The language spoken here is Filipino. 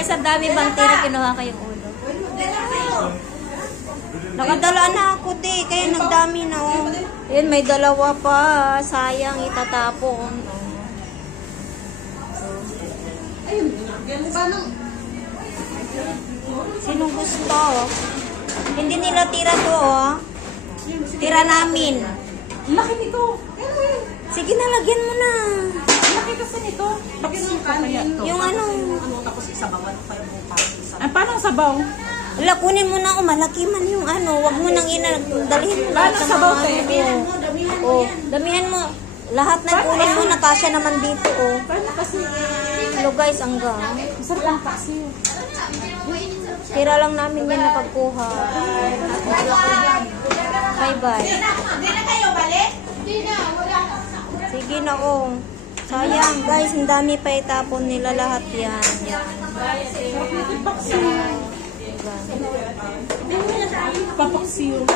guys, ang dami bang tira, kinuha ko yung ulo. Nakadala na ako di, kaya nagdami na oh. Ayun, may dalawa pa. Sayang, itatapon. Sinong gusto? Hindi nila tira to oh. Tira namin. Laki nito. Sige na, lagyan mo na. Laki kasi nito. Bakit yung kaya to? Yung ano. Tapos isabawan pa yung isa. Ay, paano sabaw? Wala, kunin mo na. Malaki man yung ano. Huwag mo nang dalhin mo lahat ng sabaw mga tayo? ano. Oh, damihan mo. Lahat na kunin mo na kasya naman dito oh. Paano kasi? Hello guys, angga. Masarap lang kasi. Tira lang namin yan na pagkuha. Bye-bye. Sige na oh. Sayang guys, ang dami pa itapon nila lahat yan. Papaksiyo.